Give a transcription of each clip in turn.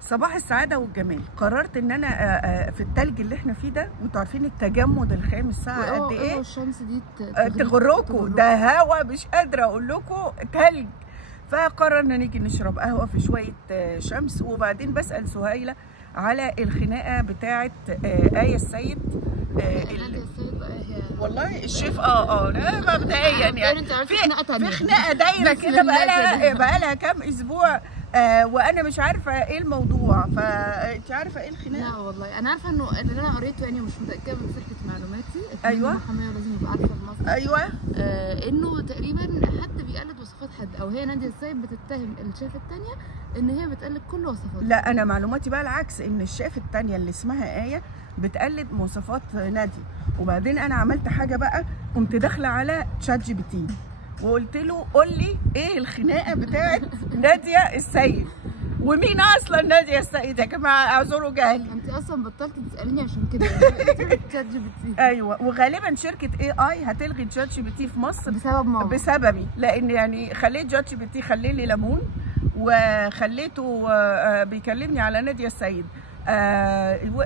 صباح السعادة والجمال. قررت ان انا في التلج اللي احنا فيه ده، وانتوا عارفين التجمد الخام الساعة قد ايه، الشمس دي تغركوا، ده هوا مش قادرة اقول لكم، تلج. فقررنا نيجي نشرب قهوة في شوية شمس. وبعدين بسأل سهيلة على الخناقة بتاعة آية السيد. والله الشيف لا مبدئيا يعني في خناقة دايرة كده بقالها كام اسبوع. وانا مش عارفه ايه الموضوع، فانت عارفه ايه الخناقه؟ لا والله انا عارفه انه اللي انا قريته، يعني مش متاكده من صحه معلوماتي. ايوه المحاميه لازم يبقى عارفه المصدر. ايوه. انه تقريبا حد بيقلد وصفات حد، او هي ناديه السيد بتتهم الشيف الثانيه ان هي بتقلد كل وصفات. لا انا معلوماتي بقى العكس، ان الشيف الثانيه اللي اسمها آية بتقلد مواصفات ناديه. وبعدين انا عملت حاجه بقى، قمت داخله على تشات جي بي تي وقلت له قول لي ايه الخناقه بتاعت ناديه السيد، ومين اصلا ناديه السيد يا جماعه؟ اعذروا جهلي. انت اصلا بطلت تساليني عشان كده. تشات جي بي تي. ايوه، وغالبا شركه AI هتلغي تشات جي بي تي في مصر بسبب ماما، بسببي، لان يعني خليت تشات جي بي تي خلي لي ليمون، وخليته بيكلمني على ناديه السيد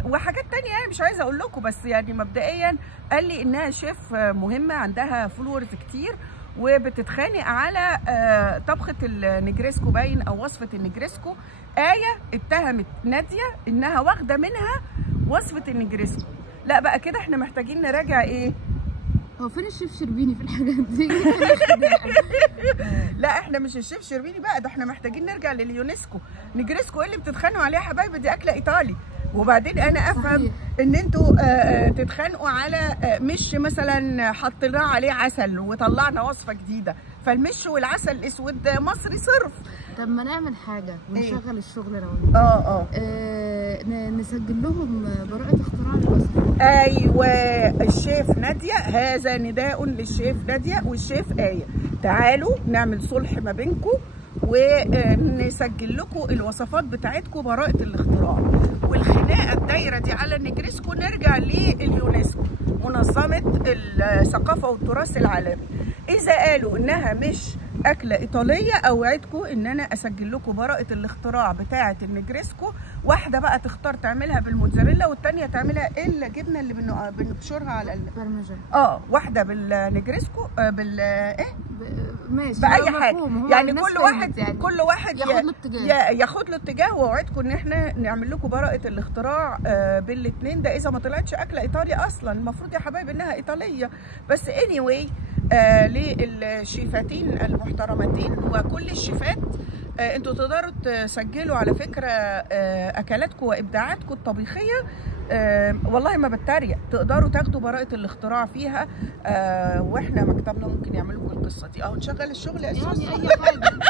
وحاجات تانية يعني مش عايزه اقول لكم، بس يعني مبدئيا قال لي انها شيف مهمه عندها فولورز كتير، وبتتخانق على طبخه النجريسكو باين او وصفه النجريسكو. آية اتهمت ناديه انها واخده منها وصفه النجريسكو. لا بقى كده احنا محتاجين نراجع ايه؟ هو فين الشيف شربيني في الحاجات دي؟ لا احنا مش الشيف شربيني بقى، ده احنا محتاجين نرجع لليونسكو. نجريسكو ايه اللي بتتخانقوا عليه يا حبايبي؟ دي اكله ايطالي. وبعدين انا افهم ان انتوا تتخانقوا على مش مثلا حطينا عليه عسل وطلعنا وصفه جديده، فالمش والعسل الاسود مصري صرف. طب ما نعمل حاجه ونشغل الشغل انا وانت. نسجل لهم براءة اختراع للوصفات. ايوه الشيف ناديه، هذا نداء للشيف ناديه والشيف آية، تعالوا نعمل صلح ما بينكم ونسجل لكم الوصفات بتاعتكم براءة الاختراع. والخناقه الدايره دي على النجريسكو نرجع لليونسكو، منظمه الثقافه والتراث العالمي. اذا قالوا انها مش اكله ايطاليه، اوعدكم ان انا اسجل لكم براءه الاختراع بتاعه النجريسكو. واحده بقى تختار تعملها بالموتزاريلا، والثانيه تعملها الجبنه اللي بنبشرها على البرمجان. واحده بالنجريسكو ايه ماشي باي حاجه يعني. كل واحد ياخد له اتجاه. واوعدكم ان احنا نعمل لكم براءه الاختراع بالاثنين. ده اذا ما طلعتش اكله ايطاليه اصلا، المفروض يا حبايبي انها ايطاليه. بس anyway للشيفاتين المحترمتين وكل الشيفات، انتوا تقدروا تسجلوا على فكره اكلاتكم وابداعاتكم الطبيخيه. والله ما بتريق، تقدروا تاخدوا براءة الاختراع فيها. واحنا مكتبنا ممكن يعملوا لكم القصه دي. نشغل الشغل يا يعني اي حاجه